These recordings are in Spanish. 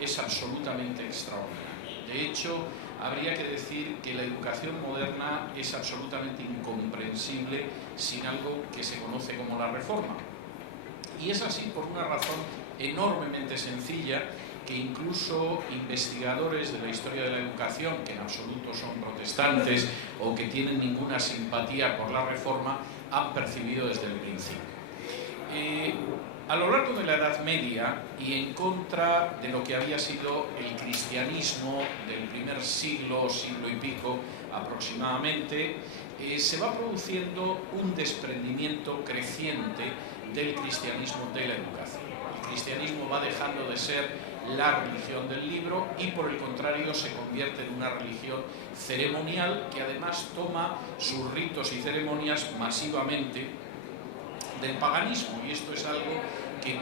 es absolutamente extraordinario. De hecho, habría que decir que la educación moderna es absolutamente incomprensible sin algo que se conoce como la Reforma. Y es así por una razón enormemente sencilla, que incluso investigadores de la historia de la educación, que en absoluto son protestantes o que tienen ninguna simpatía por la Reforma, han percibido desde el principio. A lo largo de la Edad Media, y en contra de lo que había sido el cristianismo del primer siglo, siglo y pico aproximadamente, se va produciendo un desprendimiento creciente del cristianismo de la educación. El cristianismo va dejando de ser la religión del libro y por el contrario se convierte en una religión ceremonial que además toma sus ritos y ceremonias masivamente del paganismo, y esto es algo que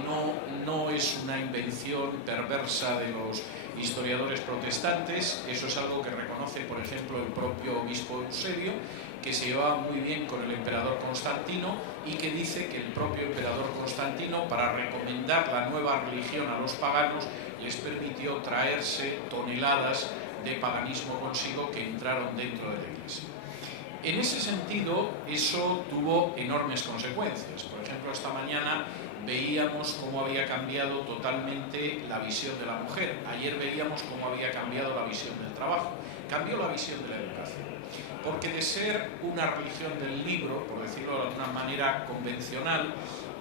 no es una invención perversa de los historiadores protestantes. Eso es algo que reconoce, por ejemplo, el propio obispo Eusebio, que se llevaba muy bien con el emperador Constantino y que dice que el propio emperador Constantino, para recomendar la nueva religión a los paganos, les permitió traerse toneladas de paganismo consigo que entraron dentro de la Iglesia. En ese sentido, eso tuvo enormes consecuencias. Por ejemplo, esta mañana veíamos cómo había cambiado totalmente la visión de la mujer. Ayer veíamos cómo había cambiado la visión del trabajo. Cambió la visión de la educación. Porque de ser una religión del libro, por decirlo de alguna manera convencional,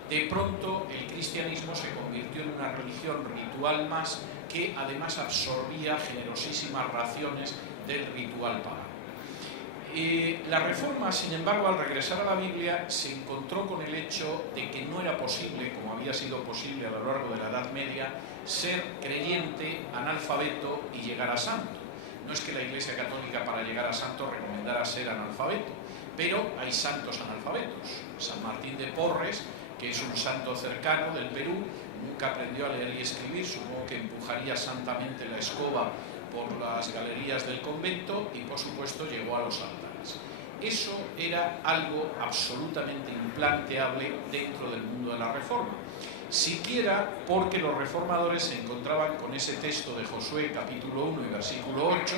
de pronto el cristianismo se convirtió en una religión ritual más que además absorbía generosísimas raciones del ritual pagano. La Reforma, sin embargo, al regresar a la Biblia, se encontró con el hecho de que no era posible, como había sido posible a lo largo de la Edad Media, ser creyente, analfabeto y llegar a santo. No es que la Iglesia Católica para llegar a santo recomendara ser analfabeto, pero hay santos analfabetos. San Martín de Porres, que es un santo cercano del Perú, nunca aprendió a leer y escribir, supongo que empujaría santamente la escoba por las galerías del convento y por supuesto llegó a los altares. Eso era algo absolutamente implanteable dentro del mundo de la Reforma, siquiera porque los reformadores se encontraban con ese texto de Josué capítulo 1 y versículo 8,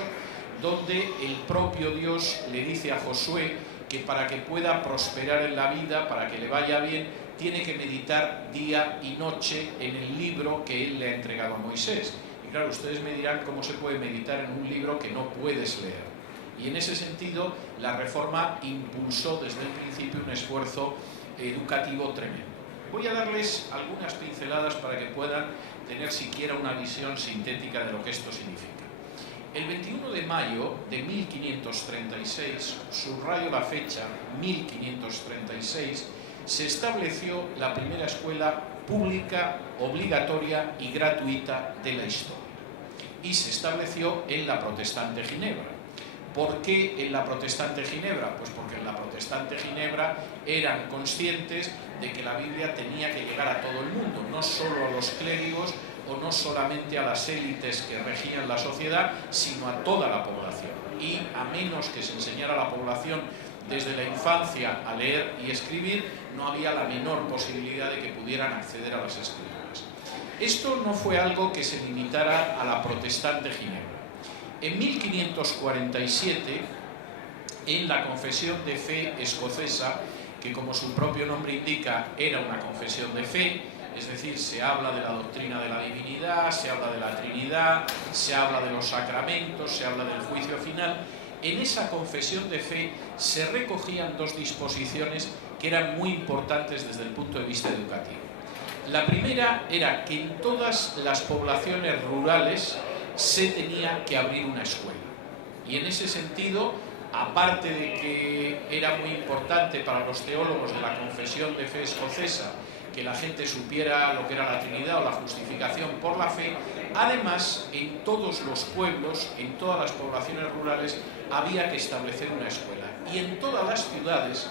donde el propio Dios le dice a Josué que para que pueda prosperar en la vida, para que le vaya bien, tiene que meditar día y noche en el libro que él le ha entregado a Moisés. Y claro, ustedes me dirán cómo se puede meditar en un libro que no puedes leer. Y en ese sentido, la Reforma impulsó desde el principio un esfuerzo educativo tremendo. Voy a darles algunas pinceladas para que puedan tener siquiera una visión sintética de lo que esto significa. El 21 de mayo de 1536, subrayo la fecha, 1536, se estableció la primera escuela pública, obligatoria y gratuita de la historia. Y se estableció en la Protestante Ginebra. ¿Por qué en la Protestante Ginebra? Pues porque en la Protestante Ginebra eran conscientes de que la Biblia tenía que llegar a todo el mundo, no solo a los clérigos o no solamente a las élites que regían la sociedad, sino a toda la población. Y a menos que se enseñara a la población desde la infancia a leer y escribir, no había la menor posibilidad de que pudieran acceder a las escrituras. Esto no fue algo que se limitara a la Protestante Ginebra. En 1547, en la Confesión de Fe escocesa, que como su propio nombre indica era una confesión de fe, es decir, se habla de la doctrina de la divinidad, se habla de la Trinidad, se habla de los sacramentos, se habla del juicio final. En esa confesión de fe se recogían dos disposiciones que eran muy importantes desde el punto de vista educativo. La primera era que en todas las poblaciones rurales se tenía que abrir una escuela. Y en ese sentido, aparte de que era muy importante para los teólogos de la confesión de fe escocesa que la gente supiera lo que era la Trinidad o la justificación por la fe, además en todos los pueblos, en todas las poblaciones rurales, había que establecer una escuela. Y en todas las ciudades,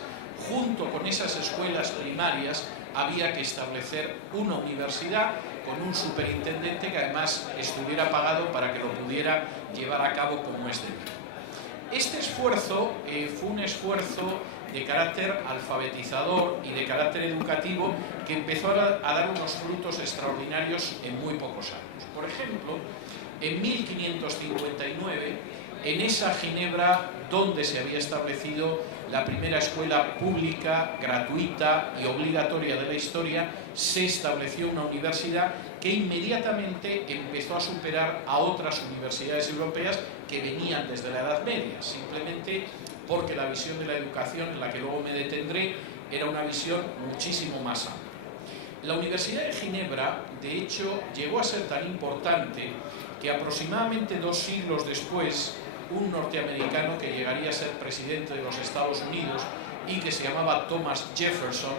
junto con esas escuelas primarias, había que establecer una universidad con un superintendente que además estuviera pagado para que lo pudiera llevar a cabo como es debido. Este esfuerzo fue un esfuerzo de carácter alfabetizador y de carácter educativo que empezó a dar unos frutos extraordinarios en muy pocos años. Por ejemplo, en 1559, en esa Ginebra donde se había establecido la primera escuela pública, gratuita y obligatoria de la historia, se estableció una universidad que inmediatamente empezó a superar a otras universidades europeas que venían desde la Edad Media, simplemente porque la visión de la educación, en la que luego me detendré, era una visión muchísimo más amplia. La Universidad de Ginebra, de hecho, llegó a ser tan importante que aproximadamente 2 siglos después, un norteamericano que llegaría a ser presidente de los Estados Unidos y que se llamaba Thomas Jefferson,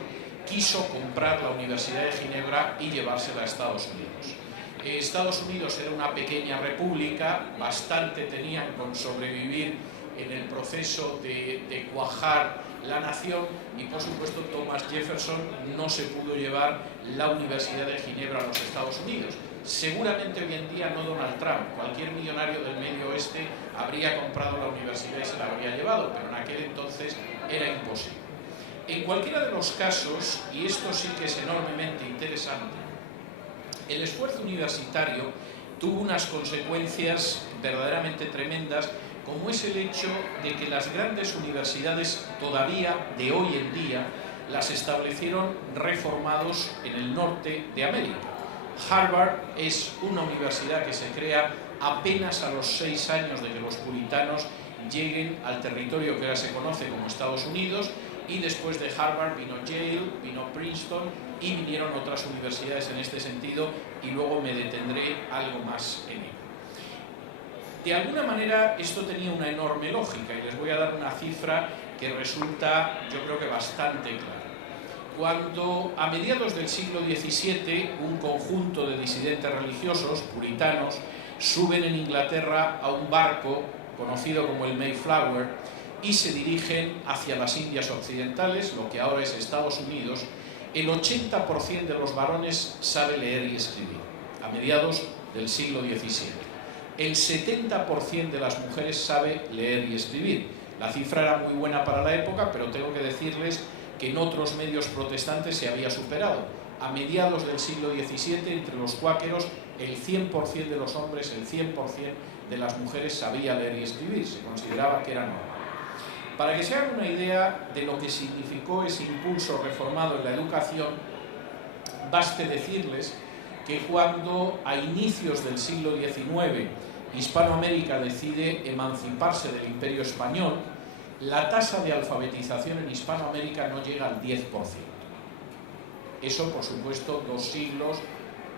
quiso comprar la Universidad de Ginebra y llevársela a Estados Unidos. Estados Unidos era una pequeña república, bastante tenían con sobrevivir en el proceso de cuajar la nación, y por supuesto Thomas Jefferson no se pudo llevar la Universidad de Ginebra a los Estados Unidos. Seguramente hoy en día no Donald Trump, cualquier millonario del Medio Oeste habría comprado la universidad y se la habría llevado, pero en aquel entonces era imposible. En cualquiera de los casos, y esto sí que es enormemente interesante, el esfuerzo universitario tuvo unas consecuencias verdaderamente tremendas, como es el hecho de que las grandes universidades todavía de hoy en día las establecieron reformados en el norte de América. Harvard es una universidad que se crea apenas a los 6 años de que los puritanos lleguen al territorio que ahora se conoce como Estados Unidos, y después de Harvard vino Yale, vino Princeton y vinieron otras universidades en este sentido, y luego me detendré algo más en ello. De alguna manera esto tenía una enorme lógica, y les voy a dar una cifra que resulta, yo creo que bastante clara. Cuando a mediados del siglo XVII un conjunto de disidentes religiosos puritanos suben en Inglaterra a un barco conocido como el Mayflower y se dirigen hacia las Indias Occidentales, lo que ahora es Estados Unidos, el 80% de los varones sabe leer y escribir, a mediados del siglo XVII. El 70% de las mujeres sabe leer y escribir. La cifra era muy buena para la época, pero tengo que decirles que en otros medios protestantes se había superado. A mediados del siglo XVII, entre los cuáqueros, el 100% de los hombres, el 100% de las mujeres sabía leer y escribir. Se consideraba que era normal. Para que se hagan una idea de lo que significó ese impulso reformado en la educación, baste decirles que cuando a inicios del siglo XIX Hispanoamérica decide emanciparse del Imperio Español, la tasa de alfabetización en Hispanoamérica no llega al 10%. Eso, por supuesto, 2 siglos,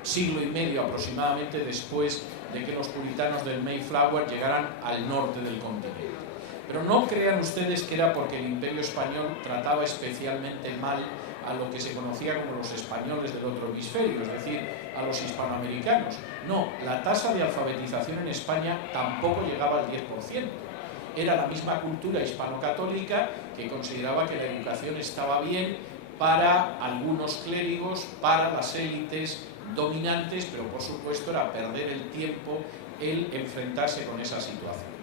siglo y medio aproximadamente después de que los puritanos del Mayflower llegaran al norte del continente. Pero no crean ustedes que era porque el Imperio Español trataba especialmente mal a lo que se conocía como los españoles del otro hemisferio, es decir, a los hispanoamericanos. No, la tasa de alfabetización en España tampoco llegaba al 10%. Era la misma cultura hispano-católica que consideraba que la educación estaba bien para algunos clérigos, para las élites dominantes, pero por supuesto era perder el tiempo el enfrentarse con esa situación.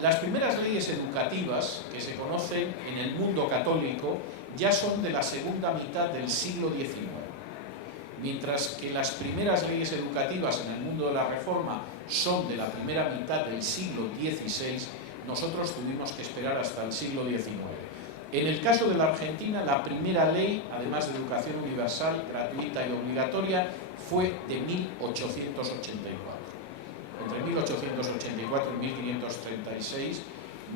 Las primeras leyes educativas que se conocen en el mundo católico ya son de la segunda mitad del siglo XIX, mientras que las primeras leyes educativas en el mundo de la Reforma son de la primera mitad del siglo XVI. Nosotros tuvimos que esperar hasta el siglo XIX. En el caso de la Argentina, la primera ley, además de educación universal, gratuita y obligatoria, fue de 1884. Entre 1884 y 1536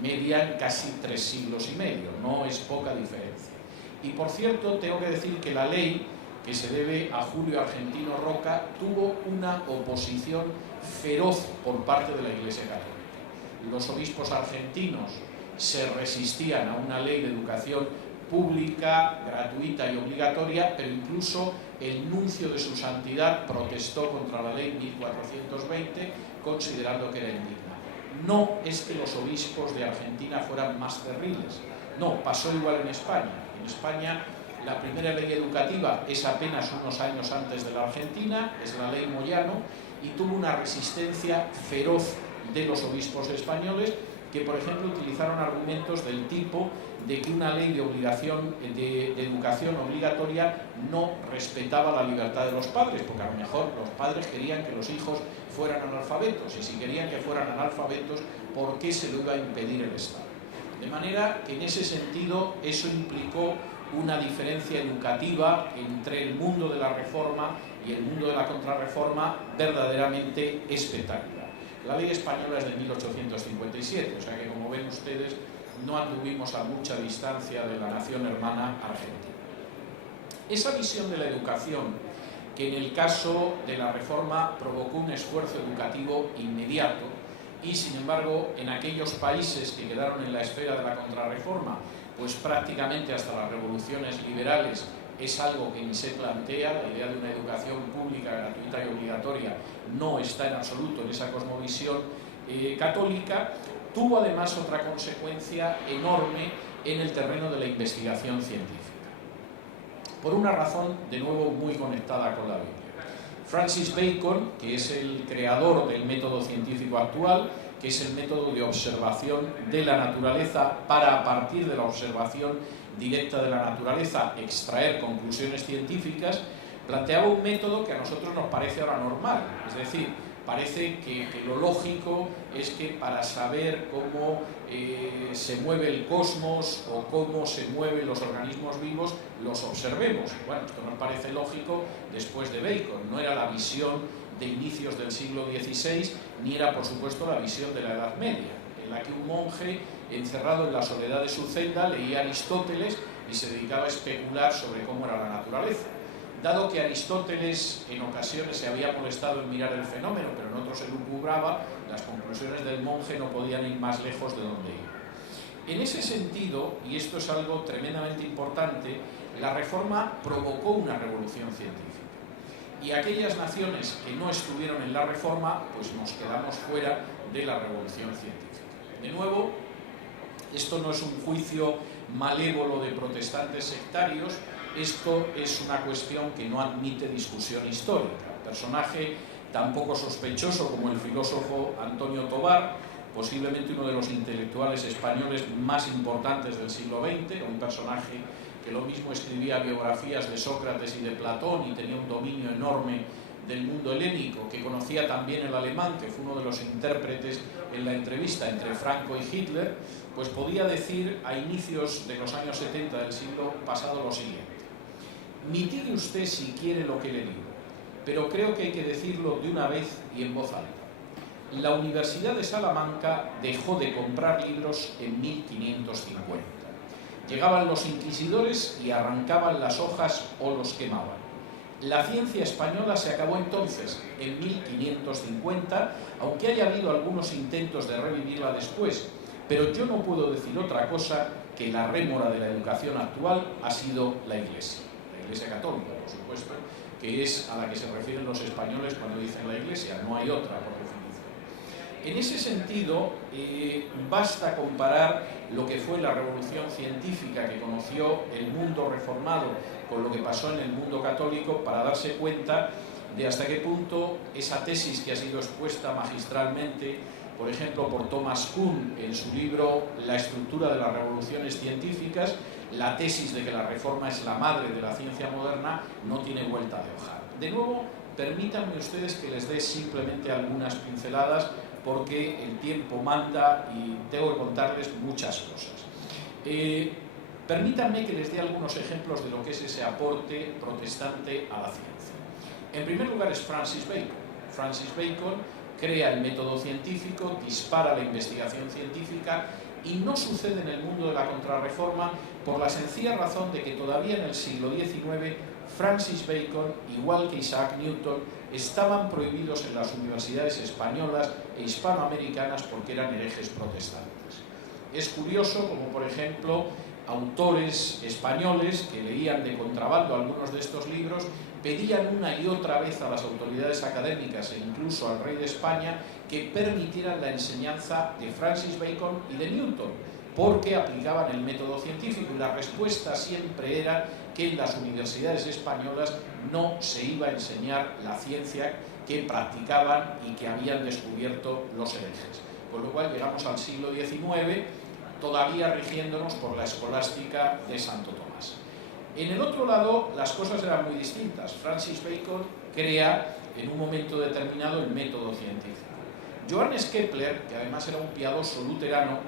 median casi 3 siglos y medio, no es poca diferencia. Y por cierto, tengo que decir que la ley, que se debe a Julio Argentino Roca, tuvo una oposición feroz por parte de la Iglesia Católica. Los obispos argentinos se resistían a una ley de educación pública, gratuita y obligatoria, pero incluso el nuncio de su santidad protestó contra la ley 1420, considerando que era indigna. No es que los obispos de Argentina fueran más terribles, no, pasó igual en España. En España la primera ley educativa es apenas unos años antes de la Argentina, es la ley Moyano, y tuvo una resistencia feroz de los obispos españoles que, por ejemplo, utilizaron argumentos del tipo de que una ley de obligación de educación obligatoria no respetaba la libertad de los padres, porque a lo mejor los padres querían que los hijos fueran analfabetos, y si querían que fueran analfabetos, ¿por qué se lo iba a impedir el Estado? De manera que en ese sentido eso implicó una diferencia educativa entre el mundo de la reforma y el mundo de la contrarreforma verdaderamente espectacular. La ley española es de 1857, o sea que, como ven ustedes, no anduvimos a mucha distancia de la nación hermana argentina. Esa visión de la educación, que en el caso de la reforma provocó un esfuerzo educativo inmediato, y sin embargo en aquellos países que quedaron en la esfera de la contrarreforma, pues prácticamente hasta las revoluciones liberales es algo que ni se plantea. La idea de una educación pública, gratuita y obligatoria no está en absoluto en esa cosmovisión católica. Tuvo además otra consecuencia enorme en el terreno de la investigación científica, por una razón de nuevo muy conectada con la Biblia. Francis Bacon, que es el creador del método científico actual, que es el método de observación de la naturaleza para, a partir de la observación directa de la naturaleza, extraer conclusiones científicas, planteaba un método que a nosotros nos parece ahora normal. Es decir, parece que lo lógico es que para saber cómo se mueve el cosmos o cómo se mueven los organismos vivos, los observemos. Bueno, esto nos parece lógico después de Bacon. No era la visión de inicios del siglo XVI, ni era, por supuesto, la visión de la Edad Media, en la que un monje, encerrado en la soledad de su celda, leía Aristóteles y se dedicaba a especular sobre cómo era la naturaleza. Dado que Aristóteles en ocasiones se había molestado en mirar el fenómeno, pero en otros se lucubraba, las conclusiones del monje no podían ir más lejos de donde iba. En ese sentido, y esto es algo tremendamente importante, la Reforma provocó una revolución científica. Y aquellas naciones que no estuvieron en la Reforma, pues nos quedamos fuera de la revolución científica. De nuevo, esto no es un juicio malévolo de protestantes sectarios, esto es una cuestión que no admite discusión histórica. Un personaje tan poco sospechoso como el filósofo Antonio Tobar, posiblemente uno de los intelectuales españoles más importantes del siglo XX, un personaje que lo mismo escribía biografías de Sócrates y de Platón y tenía un dominio enorme del mundo helénico, que conocía también el alemán, que fue uno de los intérpretes en la entrevista entre Franco y Hitler, pues podía decir a inicios de los años 70 del siglo pasado lo siguiente: mitigue usted si quiere lo que le digo, pero creo que hay que decirlo de una vez y en voz alta. La Universidad de Salamanca dejó de comprar libros en 1550. Llegaban los inquisidores y arrancaban las hojas o los quemaban. La ciencia española se acabó entonces, en 1550, aunque haya habido algunos intentos de revivirla después, pero yo no puedo decir otra cosa que la rémora de la educación actual ha sido la Iglesia Católica, por supuesto, que es a la que se refieren los españoles cuando dicen la Iglesia, no hay otra por definición. En ese sentido, basta comparar lo que fue la revolución científica que conoció el mundo reformado con lo que pasó en el mundo católico para darse cuenta de hasta qué punto esa tesis que ha sido expuesta magistralmente, por ejemplo, por Thomas Kuhn en su libro La estructura de las revoluciones científicas, la tesis de que la reforma es la madre de la ciencia moderna, no tiene vuelta de hoja. De nuevo, permítanme ustedes que les dé simplemente algunas pinceladas, porque el tiempo manda y tengo que contarles muchas cosas. Permítanme que les dé algunos ejemplos de lo que es ese aporte protestante a la ciencia. En primer lugar es Francis Bacon. Francis Bacon crea el método científico, dispara la investigación científica y no sucede en el mundo de la contrarreforma por la sencilla razón de que todavía en el siglo XIX Francis Bacon, igual que Isaac Newton, estaban prohibidos en las universidades españolas e hispanoamericanas porque eran herejes protestantes. Es curioso como, por ejemplo, autores españoles que leían de contrabando algunos de estos libros pedían una y otra vez a las autoridades académicas e incluso al rey de España que permitieran la enseñanza de Francis Bacon y de Newton, porque aplicaban el método científico, y la respuesta siempre era que en las universidades españolas no se iba a enseñar la ciencia que practicaban y que habían descubierto los herejes. con lo cual llegamos al siglo XIX todavía rigiéndonos por la escolástica de Santo Tomás. En el otro lado las cosas eran muy distintas. Francis Bacon crea en un momento determinado el método científico. Johannes Kepler, que además era un piadoso luterano,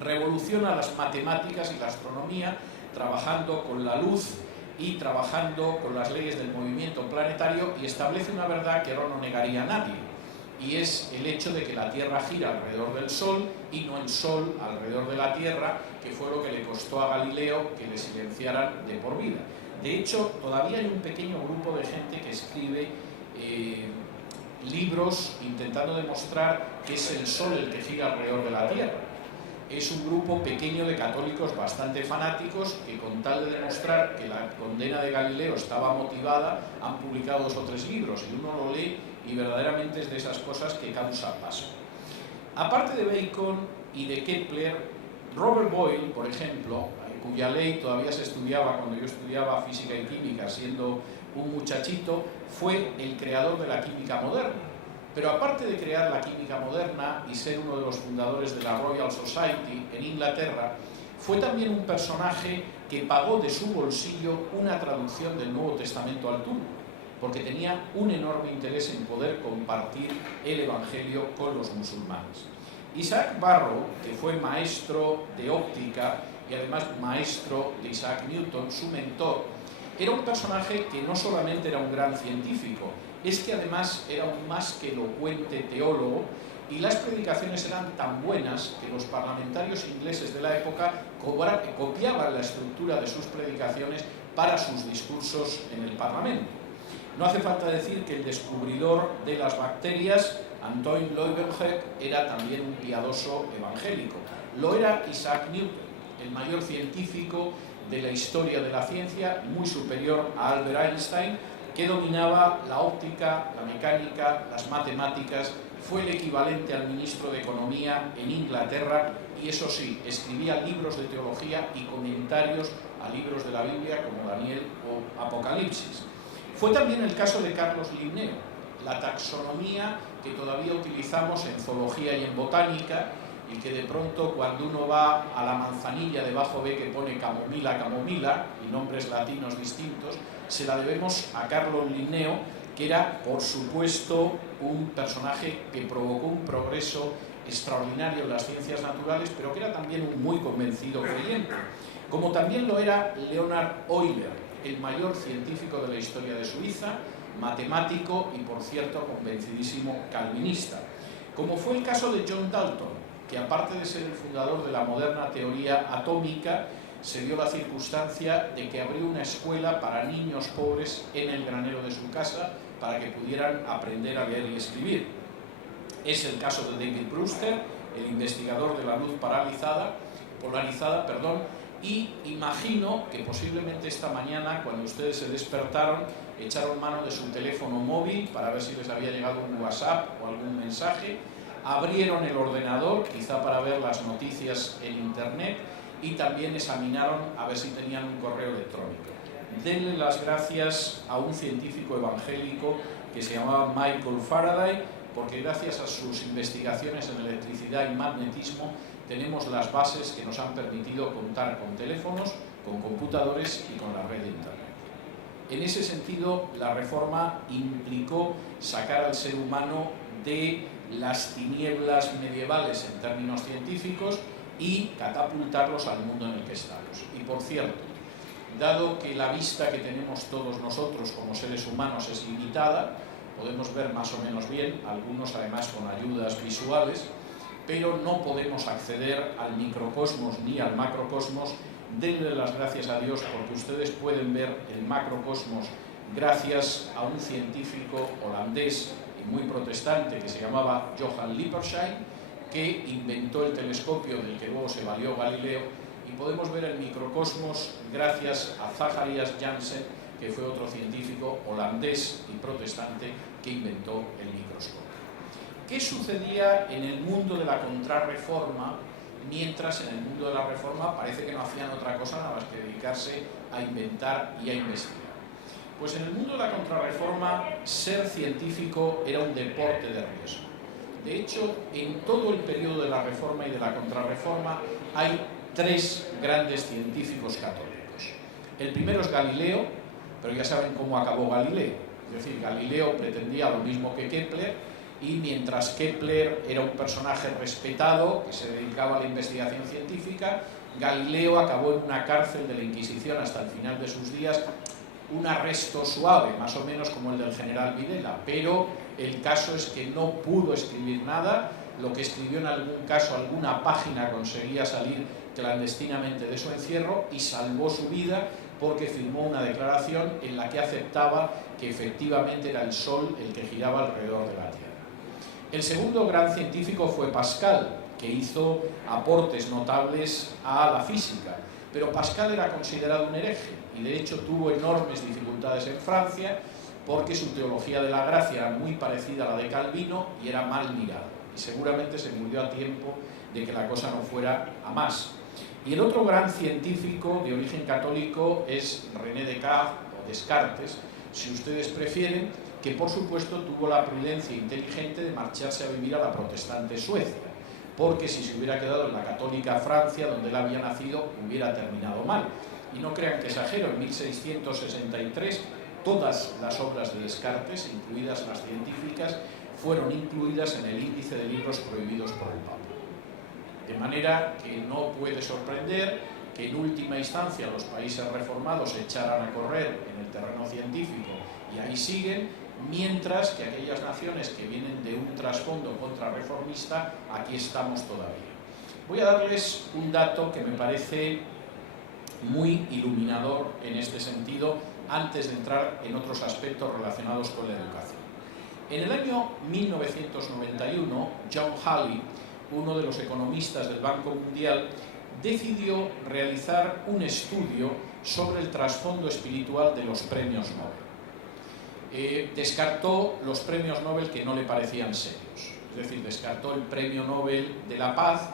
revoluciona las matemáticas y la astronomía trabajando con la luz y trabajando con las leyes del movimiento planetario, y establece una verdad que ahora no negaría a nadie, y es el hecho de que la Tierra gira alrededor del Sol y no el Sol alrededor de la Tierra, que fue lo que le costó a Galileo que le silenciaran de por vida. De hecho, todavía hay un pequeño grupo de gente que escribe libros intentando demostrar que es el Sol el que gira alrededor de la Tierra. Es un grupo pequeño de católicos bastante fanáticos que, con tal de demostrar que la condena de Galileo estaba motivada, han publicado 2 o 3 libros, y uno lo lee y verdaderamente es de esas cosas que causa paso. Aparte de Bacon y de Kepler, Robert Boyle, por ejemplo, cuya ley todavía se estudiaba cuando yo estudiaba física y química siendo un muchachito, fue el creador de la química moderna. Pero aparte de crear la química moderna y ser uno de los fundadores de la Royal Society en Inglaterra, fue también un personaje que pagó de su bolsillo una traducción del Nuevo Testamento al turco, porque tenía un enorme interés en poder compartir el Evangelio con los musulmanes. Isaac Barrow, que fue maestro de óptica y además maestro de Isaac Newton, su mentor, era un personaje que no solamente era un gran científico, es que además era un más que elocuente teólogo, y las predicaciones eran tan buenas que los parlamentarios ingleses de la época copiaban la estructura de sus predicaciones para sus discursos en el Parlamento. No hace falta decir que el descubridor de las bacterias, Antoine Leuwenhoek, era también un piadoso evangélico. Lo era Isaac Newton, el mayor científico de la historia de la ciencia, muy superior a Albert Einstein, que dominaba la óptica, la mecánica, las matemáticas, fue el equivalente al ministro de Economía en Inglaterra, y eso sí, escribía libros de teología y comentarios a libros de la Biblia como Daniel o Apocalipsis. Fue también el caso de Carlos Linneo. La taxonomía que todavía utilizamos en zoología y en botánica, y que de pronto cuando uno va a la manzanilla debajo ve que pone camomila, camomila y nombres latinos distintos, se la debemos a Carlos Linneo, que era por supuesto un personaje que provocó un progreso extraordinario en las ciencias naturales, pero que era también un muy convencido creyente, como también lo era Leonhard Euler, el mayor científico de la historia de Suiza, matemático y por cierto convencidísimo calvinista, como fue el caso de John Dalton, que aparte de ser el fundador de la moderna teoría atómica, se dio la circunstancia de que abrió una escuela para niños pobres en el granero de su casa para que pudieran aprender a leer y escribir. Es el caso de David Brewster, el investigador de la luz polarizada, y imagino que posiblemente esta mañana, cuando ustedes se despertaron, echaron mano de su teléfono móvil para ver si les había llegado un WhatsApp o algún mensaje, abrieron el ordenador, quizá para ver las noticias en Internet, y también examinaron a ver si tenían un correo electrónico. Denle las gracias a un científico evangélico que se llamaba Michael Faraday, porque gracias a sus investigaciones en electricidad y magnetismo tenemos las bases que nos han permitido contar con teléfonos, con computadores y con la red de Internet. En ese sentido, la reforma implicó sacar al ser humano de las tinieblas medievales en términos científicos y catapultarlos al mundo en el que estamos. Y por cierto, dado que la vista que tenemos todos nosotros como seres humanos es limitada, podemos ver más o menos bien, algunos además con ayudas visuales, pero no podemos acceder al microcosmos ni al macrocosmos. Denle las gracias a Dios porque ustedes pueden ver el macrocosmos gracias a un científico holandés y muy protestante que se llamaba Johann Lippershey, que inventó el telescopio del que luego se valió Galileo, y podemos ver el microcosmos gracias a Zacharias Janssen, que fue otro científico holandés y protestante que inventó el microscopio. ¿Qué sucedía en el mundo de la contrarreforma, mientras en el mundo de la reforma parece que no hacían otra cosa nada más que dedicarse a inventar y a investigar? Pues en el mundo de la contrarreforma ser científico era un deporte de riesgo. De hecho, en todo el periodo de la Reforma y de la Contrarreforma hay tres grandes científicos católicos. El primero es Galileo, pero ya saben cómo acabó Galileo. Es decir, Galileo pretendía lo mismo que Kepler, y mientras Kepler era un personaje respetado que se dedicaba a la investigación científica, Galileo acabó en una cárcel de la Inquisición hasta el final de sus días, un arresto suave, más o menos como el del general Videla, pero el caso es que no pudo escribir nada. Lo que escribió en algún caso, alguna página, conseguía salir clandestinamente de su encierro y salvó su vida porque firmó una declaración en la que aceptaba que efectivamente era el Sol el que giraba alrededor de la Tierra. El segundo gran científico fue Pascal, que hizo aportes notables a la física, pero Pascal era considerado un hereje y de hecho tuvo enormes dificultades en Francia porque su teología de la gracia era muy parecida a la de Calvino y era mal mirada, y seguramente se murió a tiempo de que la cosa no fuera a más. Y el otro gran científico de origen católico es René Descartes, o Descartes, si ustedes prefieren, que por supuesto tuvo la prudencia inteligente de marcharse a vivir a la protestante Suecia, porque si se hubiera quedado en la católica Francia, donde él había nacido, hubiera terminado mal. Y no crean que exagero, en 1663 todas las obras de Descartes, incluidas las científicas, fueron incluidas en el índice de libros prohibidos por el Papa. De manera que no puede sorprender que en última instancia los países reformados se echaran a correr en el terreno científico y ahí siguen, mientras que aquellas naciones que vienen de un trasfondo contrarreformista, aquí estamos todavía. Voy a darles un dato que me parece muy iluminador en este sentido, antes de entrar en otros aspectos relacionados con la educación. En el año 1991, John Halley, uno de los economistas del Banco Mundial, decidió realizar un estudio sobre el trasfondo espiritual de los premios Nobel. Descartó los premios Nobel que no le parecían serios, es decir, descartó el premio Nobel de la Paz,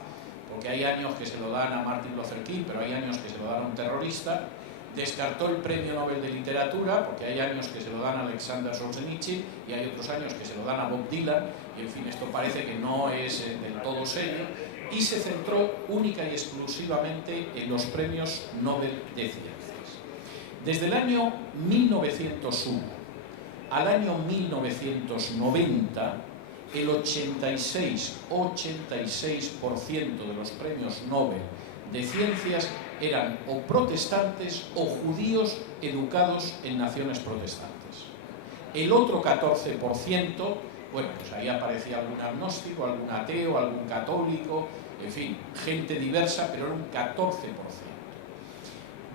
porque hay años que se lo dan a Martin Luther King, pero hay años que se lo dan a un terrorista. Descartó el premio Nobel de Literatura, porque hay años que se lo dan a Alexander Solzhenitsyn y hay otros años que se lo dan a Bob Dylan, y en fin, esto parece que no es del todo serio, y se centró única y exclusivamente en los premios Nobel de Ciencias. Desde el año 1901 al año 1990, el 86% de los premios Nobel de Ciencias eran o protestantes o judíos educados en naciones protestantes. El otro 14%, bueno, pues ahí aparecía algún agnóstico, algún ateo, algún católico, en fin, gente diversa, pero era un 14%.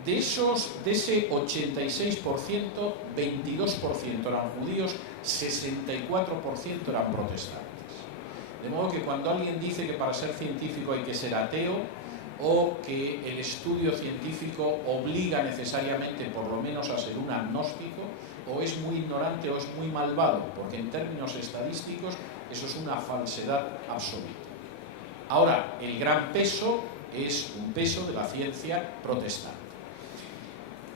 De ese 86%, 22% eran judíos, 64% eran protestantes. De modo que cuando alguien dice que para ser científico hay que ser ateo, o que el estudio científico obliga necesariamente por lo menos a ser un agnóstico, o es muy ignorante o es muy malvado, porque en términos estadísticos eso es una falsedad absoluta. Ahora, el gran peso es un peso de la ciencia protestante.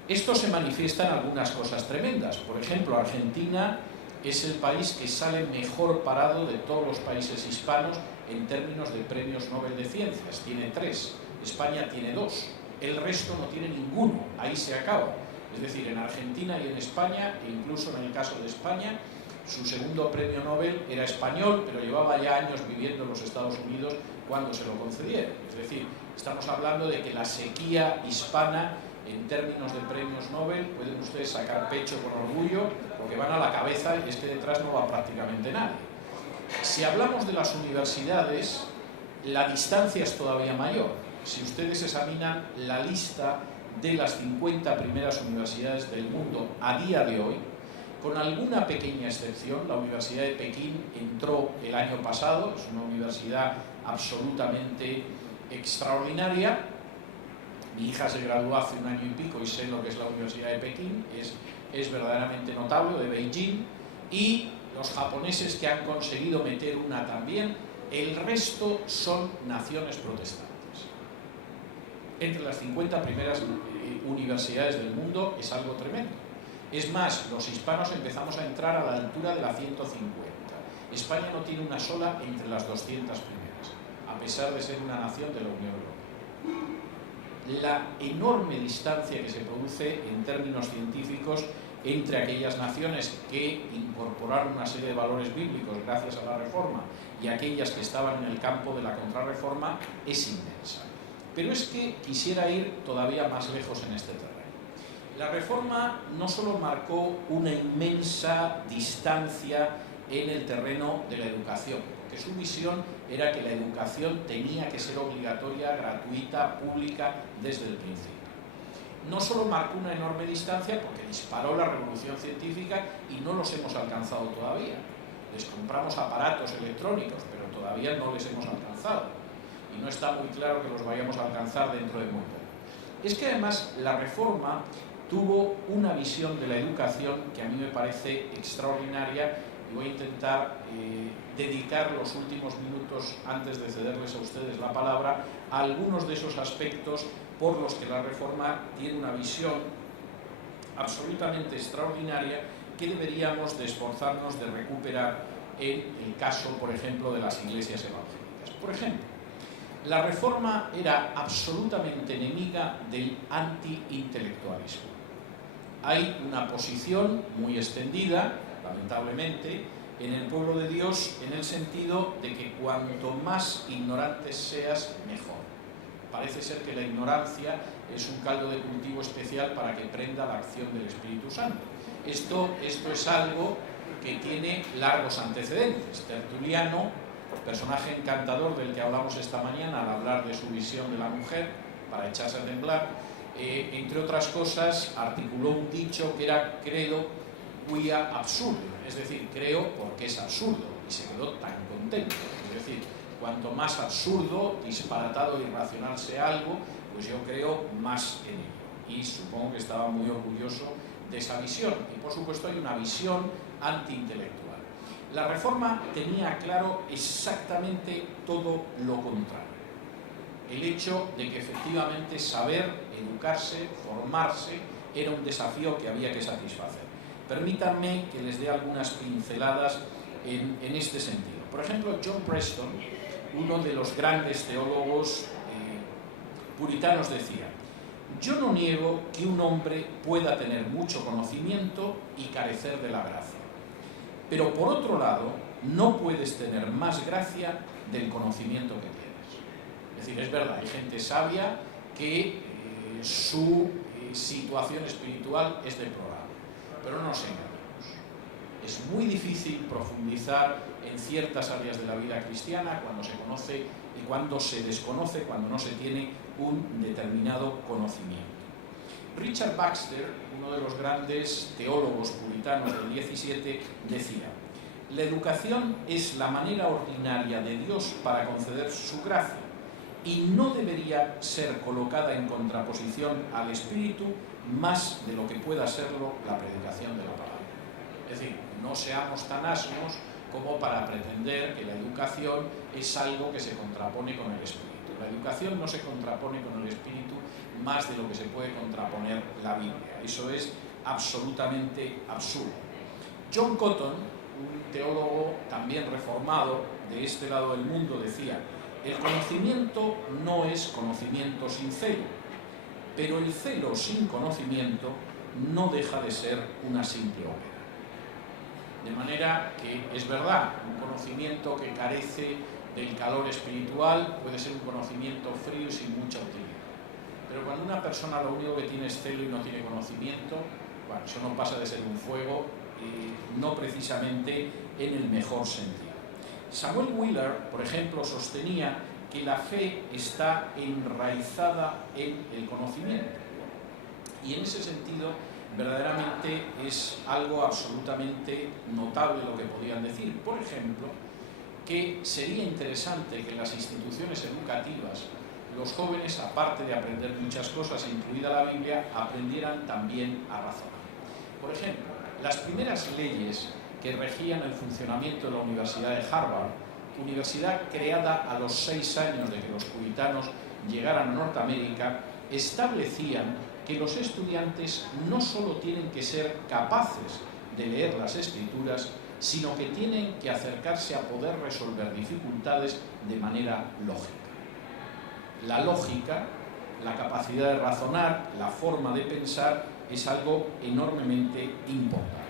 Esto se manifiesta en algunas cosas tremendas. Por ejemplo, Argentina es el país que sale mejor parado de todos los países hispanos en términos de premios Nobel de Ciencias. Tiene 3, España tiene 2, el resto no tiene ninguno, ahí se acaba. Es decir, en Argentina y en España, e incluso en el caso de España, su segundo premio Nobel era español, pero llevaba ya años viviendo en los Estados Unidos cuando se lo concedieron. Es decir, estamos hablando de que la sequía hispana en términos de premios Nobel, pueden ustedes sacar pecho con orgullo, porque van a la cabeza y es que detrás no va prácticamente nadie. Si hablamos de las universidades, la distancia es todavía mayor. Si ustedes examinan la lista de las 50 primeras universidades del mundo a día de hoy, con alguna pequeña excepción, la Universidad de Pekín entró el año pasado, es una universidad absolutamente extraordinaria. Mi hija se graduó hace un año y pico y sé lo que es la Universidad de Pekín, es verdaderamente notable, de Beijing, y los japoneses que han conseguido meter una también, el resto son naciones protestantes. Entre las 50 primeras universidades del mundo es algo tremendo. Es más, los hispanos empezamos a entrar a la altura de la 150. España no tiene una sola entre las 200 primeras, a pesar de ser una nación de la Unión Europea. La enorme distancia que se produce en términos científicos entre aquellas naciones que incorporaron una serie de valores bíblicos gracias a la Reforma y aquellas que estaban en el campo de la contrarreforma es inmensa. Pero es que quisiera ir todavía más lejos en este terreno. La Reforma no solo marcó una inmensa distancia en el terreno de la educación, porque su visión era que la educación tenía que ser obligatoria, gratuita, pública desde el principio. No solo marcó una enorme distancia porque disparó la revolución científica y no los hemos alcanzado todavía. Les compramos aparatos electrónicos, pero todavía no les hemos alcanzado. Y no está muy claro que los vayamos a alcanzar dentro de muy poco. Es que además la Reforma tuvo una visión de la educación que a mí me parece extraordinaria y voy a intentar dedicar los últimos minutos antes de cederles a ustedes la palabra a algunos de esos aspectos por los que la Reforma tiene una visión absolutamente extraordinaria que deberíamos de esforzarnos de recuperar en el caso, por ejemplo, de las iglesias evangélicas. Por ejemplo, la Reforma era absolutamente enemiga del anti-intelectualismo. Hay una posición muy extendida, lamentablemente, en el pueblo de Dios en el sentido de que cuanto más ignorantes seas, mejor. Parece ser que la ignorancia es un caldo de cultivo especial para que prenda la acción del Espíritu Santo. Esto es algo que tiene largos antecedentes. Tertuliano, personaje encantador del que hablamos esta mañana al hablar de su visión de la mujer, para echarse a temblar, entre otras cosas, articuló un dicho que era credo quia absurdum, es decir, creo porque es absurdo, y se quedó tan contento. Es decir, cuanto más absurdo, disparatado e irracional sea algo, pues yo creo más en ello. Y supongo que estaba muy orgulloso de esa visión. Y por supuesto hay una visión antiintelectual. La Reforma tenía claro exactamente todo lo contrario. El hecho de que efectivamente saber, educarse, formarse, era un desafío que había que satisfacer. Permítanme que les dé algunas pinceladas en este sentido. Por ejemplo, John Preston, uno de los grandes teólogos puritanos, decía: yo no niego que un hombre pueda tener mucho conocimiento y carecer de la gracia, pero por otro lado, no puedes tener más gracia del conocimiento que tienes. Es decir, es verdad, hay gente sabia que su situación espiritual es deplorable, pero no nos engañemos. Es muy difícil profundizar en ciertas áreas de la vida cristiana cuando se conoce y cuando se desconoce, cuando no se tiene un determinado conocimiento. Richard Baxter, uno de los grandes teólogos puritanos del 17, decía: la educación es la manera ordinaria de Dios para conceder su gracia y no debería ser colocada en contraposición al Espíritu más de lo que pueda serlo la predicación de la palabra. Es decir, no seamos tan asnos como para pretender que la educación es algo que se contrapone con el Espíritu. La educación no se contrapone con el Espíritu más de lo que se puede contraponer la Biblia. Eso es absolutamente absurdo. John Cotton, un teólogo también reformado de este lado del mundo, decía: el conocimiento no es conocimiento sin celo, pero el celo sin conocimiento no deja de ser una simple hoguera. De manera que es verdad, un conocimiento que carece del calor espiritual puede ser un conocimiento frío y sin mucha utilidad. Pero cuando una persona lo único que tiene es celo y no tiene conocimiento, bueno, eso no pasa de ser un fuego, no precisamente en el mejor sentido. Samuel Wheeler, por ejemplo, sostenía que la fe está enraizada en el conocimiento. Y en ese sentido, verdaderamente es algo absolutamente notable lo que podían decir. Por ejemplo, que sería interesante que en las instituciones educativas los jóvenes, aparte de aprender muchas cosas, incluida la Biblia, aprendieran también a razonar. Por ejemplo, las primeras leyes que regían el funcionamiento de la Universidad de Harvard, universidad creada a los 6 años de que los puritanos llegaran a Norteamérica, establecían que los estudiantes no solo tienen que ser capaces de leer las Escrituras, sino que tienen que acercarse a poder resolver dificultades de manera lógica. La lógica, la capacidad de razonar, la forma de pensar es algo enormemente importante.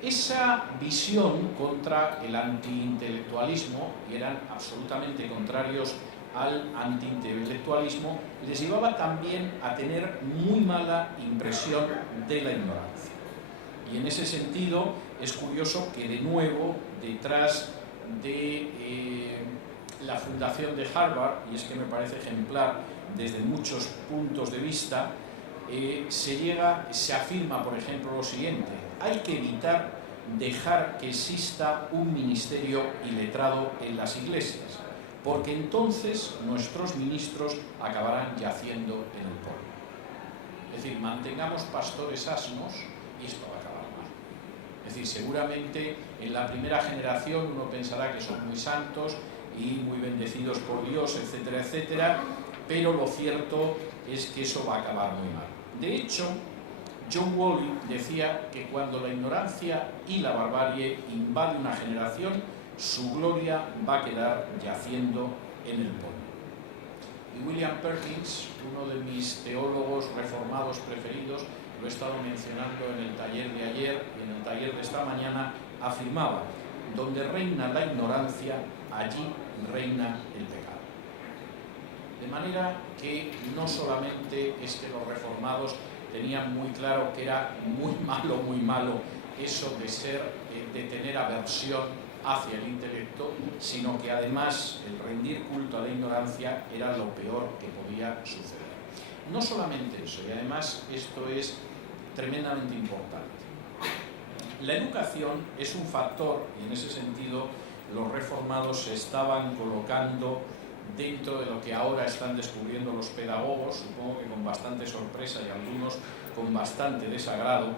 Esa visión contra el antiintelectualismo, que eran absolutamente contrarios al antiintelectualismo, les llevaba también a tener muy mala impresión de la ignorancia. Y en ese sentido es curioso que de nuevo, detrás de la fundación de Harvard, y es que me parece ejemplar desde muchos puntos de vista, se afirma, por ejemplo, lo siguiente: hay que evitar dejar que exista un ministerio iletrado en las iglesias, porque entonces nuestros ministros acabarán yaciendo en el polvo. Es decir, mantengamos pastores asnos y esto va a acabar mal. Es decir, seguramente en la primera generación uno pensará que son muy santos y muy bendecidos por Dios, etcétera, etcétera, pero lo cierto es que eso va a acabar muy mal. De hecho, John Woolley decía que cuando la ignorancia y la barbarie invade una generación, su gloria va a quedar yaciendo en el polvo. Y William Perkins, uno de mis teólogos reformados preferidos, lo he estado mencionando en el taller de ayer y en el taller de esta mañana, afirmaba: donde reina la ignorancia, allí reina el pecado. De manera que no solamente es que los reformados tenían muy claro que era muy malo eso de tener aversión hacia el intelecto, sino que además el rendir culto a la ignorancia era lo peor que podía suceder. No solamente eso, y además esto es tremendamente importante. La educación es un factor, y en ese sentido los reformados se estaban colocando dentro de lo que ahora están descubriendo los pedagogos, supongo que con bastante sorpresa y algunos con bastante desagrado.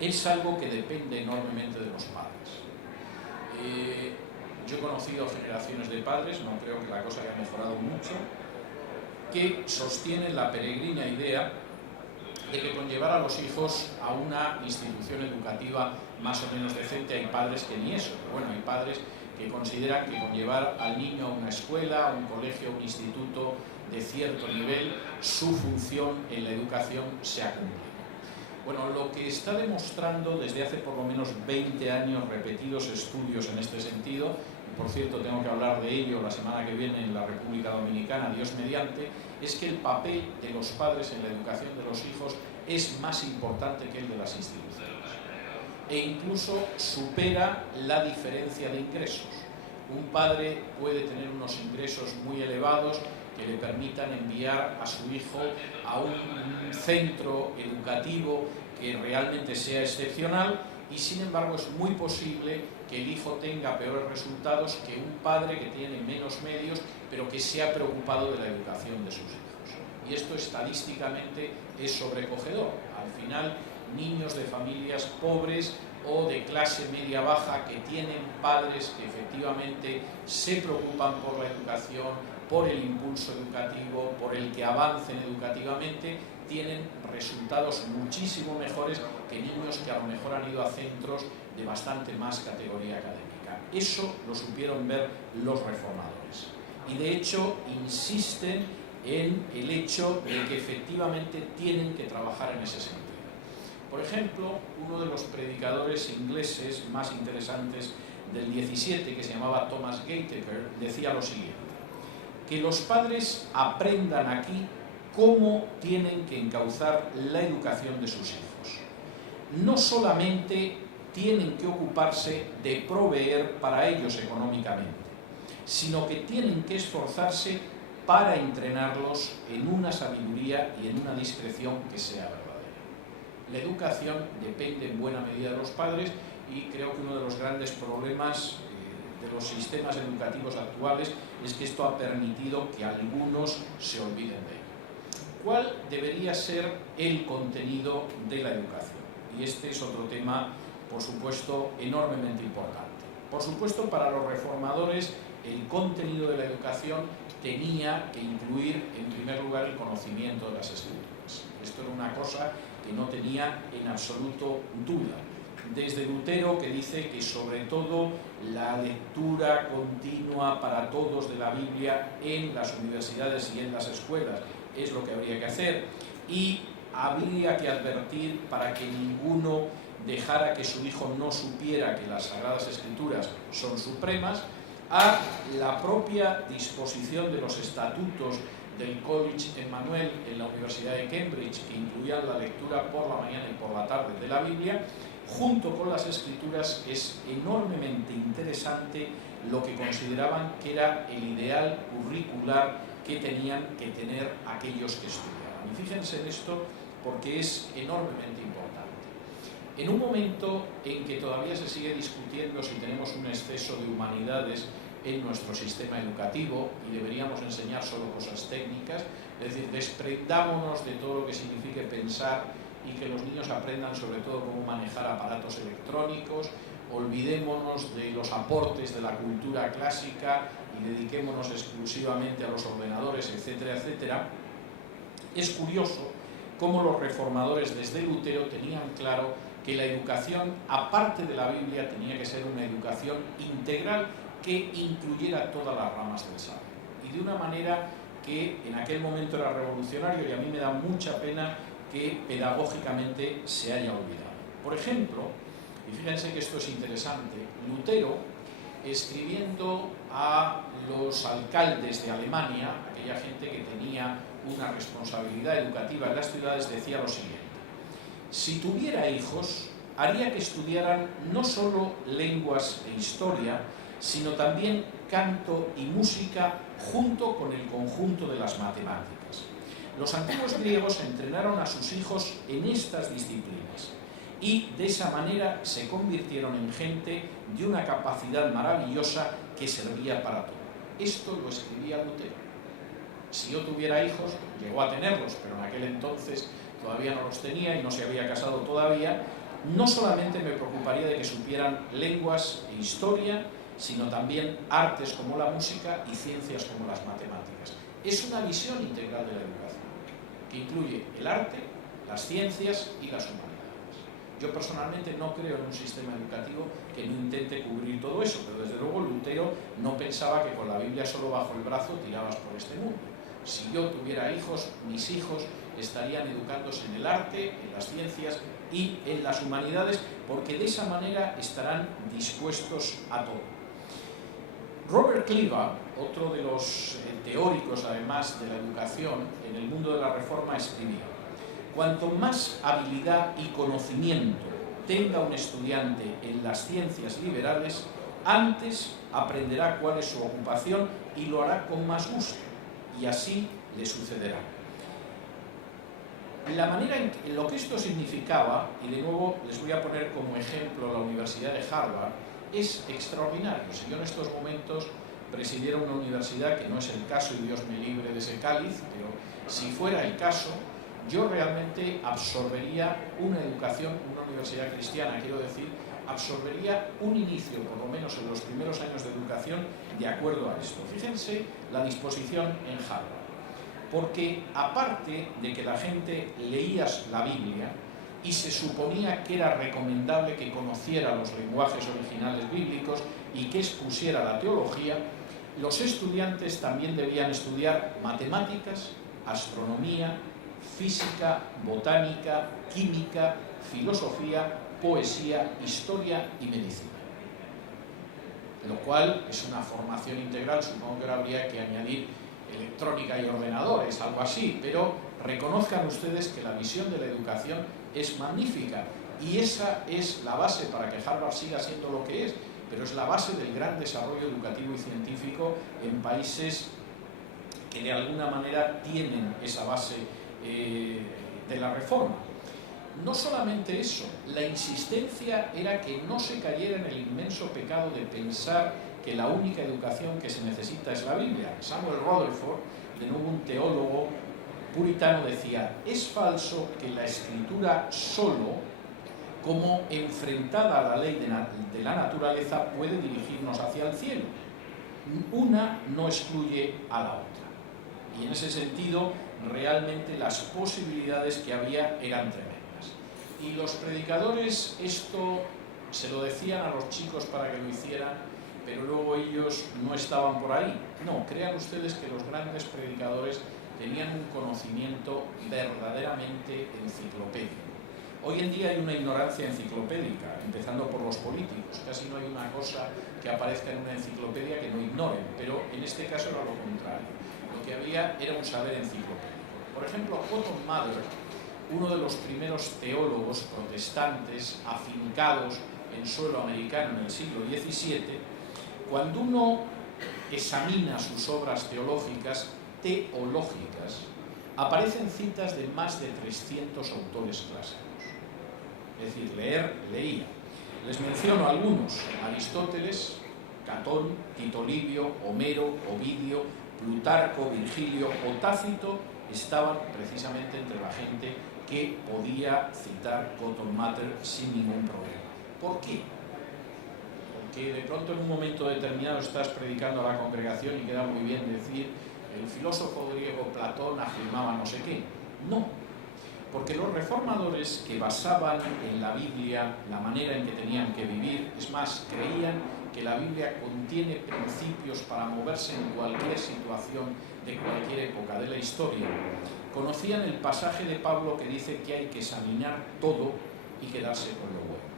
Es algo que depende enormemente de los padres. Yo he conocido generaciones de padres, no creo que la cosa haya mejorado mucho, que sostienen la peregrina idea de que con llevar a los hijos a una institución educativa más o menos decente, hay padres que ni eso, pero bueno, hay padres que consideran que con llevar al niño a una escuela, a un colegio, a un instituto de cierto nivel, su función en la educación se ha cumplido. Bueno, lo que está demostrando desde hace por lo menos 20 años repetidos estudios en este sentido, y por cierto tengo que hablar de ello la semana que viene en la República Dominicana, Dios mediante, es que el papel de los padres en la educación de los hijos es más importante que el de las instituciones. E incluso supera la diferencia de ingresos. Un padre puede tener unos ingresos muy elevados que le permitan enviar a su hijo a un centro educativo que realmente sea excepcional, y sin embargo es muy posible que el hijo tenga peores resultados que un padre que tiene menos medios pero que se ha preocupado de la educación de sus hijos. Y esto estadísticamente es sobrecogedor. Al final, niños de familias pobres o de clase media baja que tienen padres que efectivamente se preocupan por la educación, por el impulso educativo, por el que avancen educativamente, tienen resultados muchísimo mejores que niños que a lo mejor han ido a centros de bastante más categoría académica. Eso lo supieron ver los reformadores. Y de hecho insisten en el hecho de que efectivamente tienen que trabajar en ese sentido. Por ejemplo, uno de los predicadores ingleses más interesantes del 17, que se llamaba Thomas Gateker, decía lo siguiente: que los padres aprendan aquí cómo tienen que encauzar la educación de sus hijos. No solamente tienen que ocuparse de proveer para ellos económicamente, sino que tienen que esforzarse para entrenarlos en una sabiduría y en una discreción que sea verdadera. La educación depende en buena medida de los padres, y creo que uno de los grandes problemas de los sistemas educativos actuales es que esto ha permitido que algunos se olviden de ello. ¿Cuál debería ser el contenido de la educación? Y este es otro tema, por supuesto, enormemente importante. Por supuesto, para los reformadores, el contenido de la educación tenía que incluir, en primer lugar, el conocimiento de las Escrituras. Esto era una cosa que no tenía en absoluto duda. desde Lutero, que dice que sobre todo la lectura continua para todos de la Biblia en las universidades y en las escuelas es lo que habría que hacer, y habría que advertir para que ninguno dejara que su hijo no supiera que las Sagradas Escrituras son supremas, a la propia disposición de los estatutos del College Emmanuel en la Universidad de Cambridge, que incluían la lectura por la mañana y por la tarde de la Biblia, junto con las Escrituras. Es enormemente interesante lo que consideraban que era el ideal curricular que tenían que tener aquellos que estudiaban. Y fíjense en esto porque es enormemente importante. En un momento en que todavía se sigue discutiendo si tenemos un exceso de humanidades en nuestro sistema educativo y deberíamos enseñar solo cosas técnicas, es decir, desprendámonos de todo lo que signifique pensar y que los niños aprendan sobre todo cómo manejar aparatos electrónicos, olvidémonos de los aportes de la cultura clásica y dediquémonos exclusivamente a los ordenadores, etcétera, etcétera. Es curioso cómo los reformadores desde Lutero tenían claro que la educación, aparte de la Biblia, tenía que ser una educación integral que incluyera todas las ramas del saber. Y de una manera que en aquel momento era revolucionario, y a mí me da mucha pena que pedagógicamente se haya olvidado. Por ejemplo, y fíjense que esto es interesante, Lutero, escribiendo a los alcaldes de Alemania, aquella gente que tenía una responsabilidad educativa en las ciudades, decía lo siguiente: si tuviera hijos, haría que estudiaran no solo lenguas e historia, sino también canto y música junto con el conjunto de las matemáticas. Los antiguos griegos entrenaron a sus hijos en estas disciplinas y de esa manera se convirtieron en gente de una capacidad maravillosa que servía para todo. Esto lo escribía Lutero. Si yo tuviera hijos, llegó a tenerlos, pero en aquel entonces todavía no los tenía y no se había casado todavía, no solamente me preocuparía de que supieran lenguas e historia, sino también artes como la música y ciencias como las matemáticas. Es una visión integral de la educación, que incluye el arte, las ciencias y las humanidades. Yo personalmente no creo en un sistema educativo que no intente cubrir todo eso, pero desde luego Lutero no pensaba que con la Biblia solo bajo el brazo tirabas por este mundo. Si yo tuviera hijos, mis hijos estarían educándose en el arte, en las ciencias y en las humanidades, porque de esa manera estarán dispuestos a todo. Robert Cliva, otro de los teóricos además de la educación en el mundo de la Reforma, escribía: cuanto más habilidad y conocimiento tenga un estudiante en las ciencias liberales, antes aprenderá cuál es su ocupación y lo hará con más gusto, y así le sucederá. La manera en lo que esto significaba, y de nuevo les voy a poner como ejemplo la Universidad de Harvard, es extraordinario. Si yo en estos momentos presidiera una universidad, que no es el caso y Dios me libre de ese cáliz, pero si fuera el caso, yo realmente absorbería una educación, una universidad cristiana, quiero decir, absorbería un inicio, por lo menos en los primeros años de educación, de acuerdo a esto. Fíjense la disposición en Harvard. Porque aparte de que la gente leía la Biblia y se suponía que era recomendable que conociera los lenguajes originales bíblicos y que expusiera la teología, los estudiantes también debían estudiar matemáticas, astronomía, física, botánica, química, filosofía, poesía, historia y medicina. Lo cual es una formación integral, supongo que ahora habría que añadir electrónica y ordenadores, algo así, pero reconozcan ustedes que la visión de la educación es magnífica y esa es la base para que Harvard siga siendo lo que es, pero es la base del gran desarrollo educativo y científico en países que de alguna manera tienen esa base de la Reforma. No solamente eso, la insistencia era que no se cayera en el inmenso pecado de pensar que la única educación que se necesita es la Biblia. Samuel Rutherford, de nuevo un teólogo puritano, decía: es falso que la Escritura solo, como enfrentada a la ley de la naturaleza, puede dirigirnos hacia el cielo. Una no excluye a la otra. Y en ese sentido, realmente las posibilidades que había eran tremendas. Y los predicadores esto se lo decían a los chicos para que lo hicieran, pero luego ellos no estaban por ahí. No, crean ustedes que los grandes predicadores tenían un conocimiento verdaderamente enciclopédico. Hoy en día hay una ignorancia enciclopédica, empezando por los políticos. Casi no hay una cosa que aparezca en una enciclopedia que no ignoren, pero en este caso era lo contrario. Lo que había era un saber enciclopédico. Por ejemplo, Cotton Mather, uno de los primeros teólogos protestantes afincados en suelo americano en el siglo XVII, cuando uno examina sus obras teológicas, aparecen citas de más de 300 autores clásicos. Es decir, leía. Les menciono algunos: Aristóteles, Catón, Tito Livio, Homero, Ovidio, Plutarco, Virgilio o Tácito estaban precisamente entre la gente que podía citar Cotton Mather sin ningún problema. ¿Por qué? Porque de pronto en un momento determinado estás predicando a la congregación y queda muy bien decir el filósofo griego Platón afirmaba no sé qué. No, porque los reformadores que basaban en la Biblia la manera en que tenían que vivir, es más, creían que la Biblia contiene principios para moverse en cualquier situación de cualquier época de la historia, conocían el pasaje de Pablo que dice que hay que examinar todo y quedarse con lo bueno.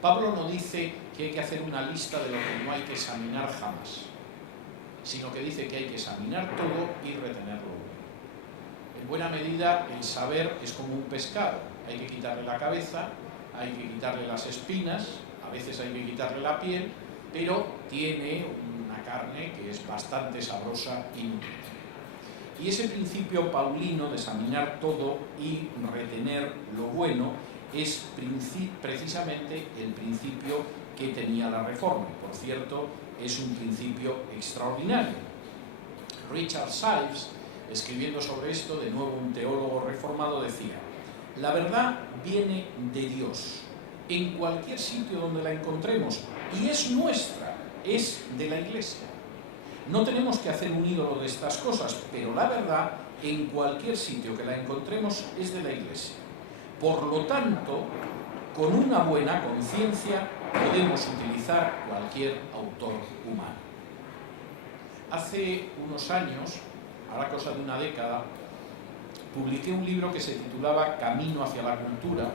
Pablo no dice que hay que hacer una lista de lo que no hay que examinar jamás, sino que dice que hay que examinar todo y retener lo bueno. En buena medida, el saber es como un pescado. Hay que quitarle la cabeza, hay que quitarle las espinas, a veces hay que quitarle la piel, pero tiene una carne que es bastante sabrosa y nutritiva. Y ese principio paulino de examinar todo y retener lo bueno es precisamente el principio que tenía la Reforma. Por cierto, es un principio extraordinario. Richard Sives, escribiendo sobre esto, de nuevo un teólogo reformado, decía: la verdad viene de Dios, en cualquier sitio donde la encontremos, y es nuestra, es de la Iglesia. No tenemos que hacer un ídolo de estas cosas, pero la verdad, en cualquier sitio que la encontremos, es de la Iglesia. Por lo tanto, con una buena conciencia podemos utilizar cualquier autor humano. Hace unos años, ahora cosa de una década, publiqué un libro que se titulaba Camino hacia la cultura,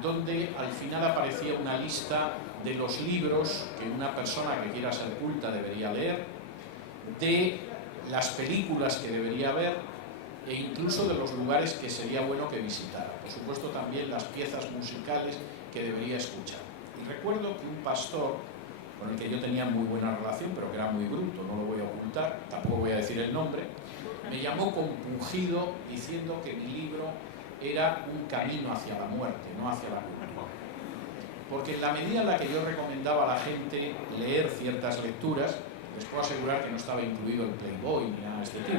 donde al final aparecía una lista de los libros que una persona que quiera ser culta debería leer, de las películas que debería ver e incluso de los lugares que sería bueno que visitara. Por supuesto también las piezas musicales que debería escuchar. Y recuerdo que un pastor, con el que yo tenía muy buena relación, pero que era muy bruto, no lo voy a ocultar, tampoco voy a decir el nombre, me llamó compungido diciendo que mi libro era un camino hacia la muerte, no hacia la cultura. Porque en la medida en la que yo recomendaba a la gente leer ciertas lecturas, les puedo asegurar que no estaba incluido el Playboy ni nada de este tipo,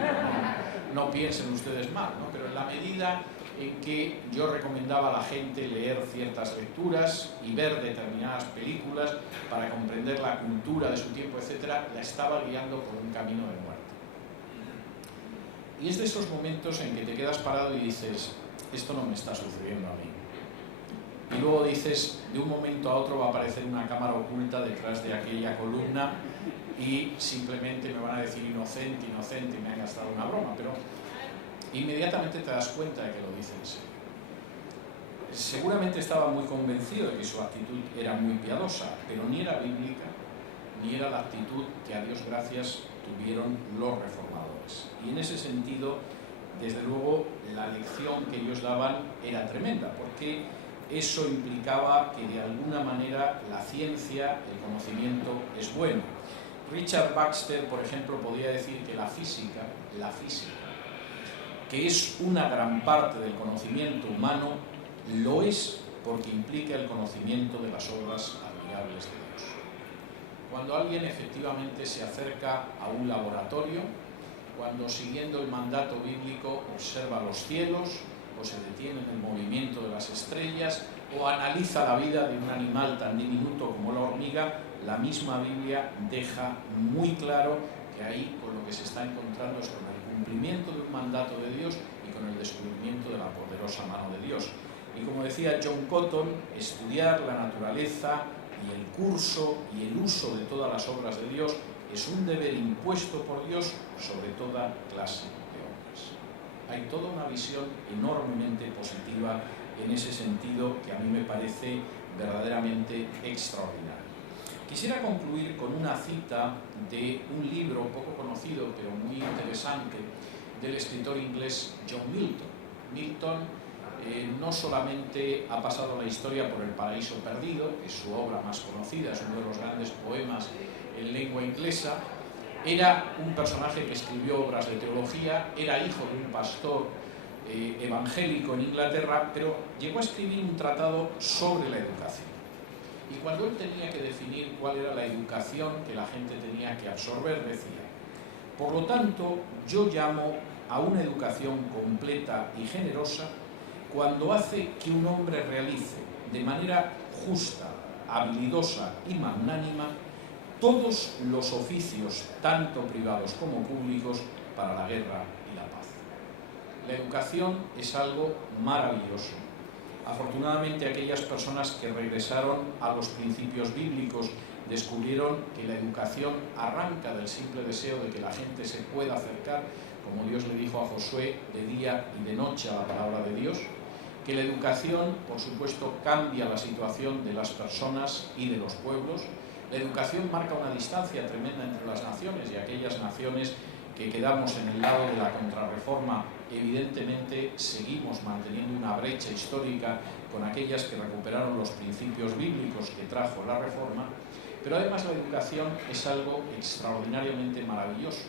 no piensen ustedes mal, ¿no? Pero en la medida en que yo recomendaba a la gente leer ciertas lecturas y ver determinadas películas para comprender la cultura de su tiempo, etcétera, la estaba guiando por un camino de muerte. Y es de esos momentos en que te quedas parado y dices, esto no me está sucediendo a mí. Y luego dices, de un momento a otro va a aparecer una cámara oculta detrás de aquella columna y simplemente me van a decir inocente, inocente, y me han gastado una broma, pero inmediatamente te das cuenta de que lo dicen en serio. Seguramente estaba muy convencido de que su actitud era muy piadosa, pero ni era bíblica, ni era la actitud que a Dios gracias tuvieron los reformadores. Y en ese sentido, desde luego, la lección que ellos daban era tremenda, porque eso implicaba que de alguna manera la ciencia, el conocimiento es bueno. Richard Baxter, por ejemplo, podía decir que la física, que es una gran parte del conocimiento humano, lo es porque implica el conocimiento de las obras admirables de Dios. Cuando alguien efectivamente se acerca a un laboratorio, cuando siguiendo el mandato bíblico observa los cielos, o se detiene en el movimiento de las estrellas, o analiza la vida de un animal tan diminuto como la hormiga, la misma Biblia deja muy claro que ahí con lo que se está encontrando es con el cumplimiento de un mandato de Dios y con el descubrimiento de la poderosa mano de Dios. Y como decía John Cotton, estudiar la naturaleza y el curso y el uso de todas las obras de Dios es un deber impuesto por Dios sobre toda clase de hombres. Hay toda una visión enormemente positiva en ese sentido que a mí me parece verdaderamente extraordinario. Quisiera concluir con una cita de un libro poco conocido pero muy interesante del escritor inglés John Milton. Milton no solamente ha pasado la historia por El paraíso perdido, que es su obra más conocida, es uno de los grandes poemas en lengua inglesa, era un personaje que escribió obras de teología, era hijo de un pastor evangélico en Inglaterra, pero llegó a escribir un tratado sobre la educación. Y cuando él tenía que definir cuál era la educación que la gente tenía que absorber, decía: por lo tanto, yo llamo a una educación completa y generosa cuando hace que un hombre realice de manera justa, habilidosa y magnánima todos los oficios, tanto privados como públicos, para la guerra y la paz. La educación es algo maravilloso. Afortunadamente, aquellas personas que regresaron a los principios bíblicos descubrieron que la educación arranca del simple deseo de que la gente se pueda acercar, como Dios le dijo a Josué, de día y de noche a la palabra de Dios, que la educación, por supuesto, cambia la situación de las personas y de los pueblos. La educación marca una distancia tremenda entre las naciones, y aquellas naciones que quedamos en el lado de la contrarreforma, evidentemente seguimos manteniendo una brecha histórica con aquellas que recuperaron los principios bíblicos que trajo la reforma. Pero además la educación es algo extraordinariamente maravilloso,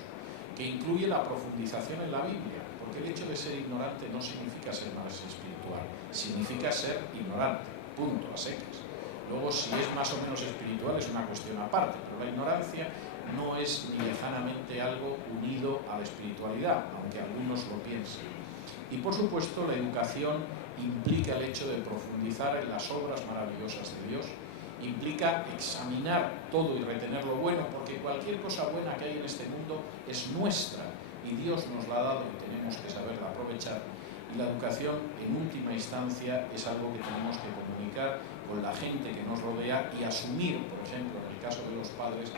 que incluye la profundización en la Biblia, porque el hecho de ser ignorante no significa ser más espiritual, significa ser ignorante, punto, a secas. Luego, si es más o menos espiritual es una cuestión aparte, pero la ignorancia no es ni lejanamente algo unido a la espiritualidad, aunque algunos lo piensen. Y por supuesto, la educación implica el hecho de profundizar en las obras maravillosas de Dios, implica examinar todo y retener lo bueno, porque cualquier cosa buena que hay en este mundo es nuestra y Dios nos la ha dado y tenemos que saberla aprovechar. Y la educación, en última instancia, es algo que tenemos que comunicar con la gente que nos rodea y asumir, por ejemplo, en el caso de los padres,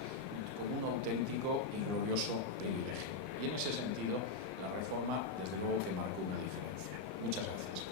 como un auténtico y glorioso privilegio. Y en ese sentido, la reforma, desde luego, que marcó una diferencia. Muchas gracias.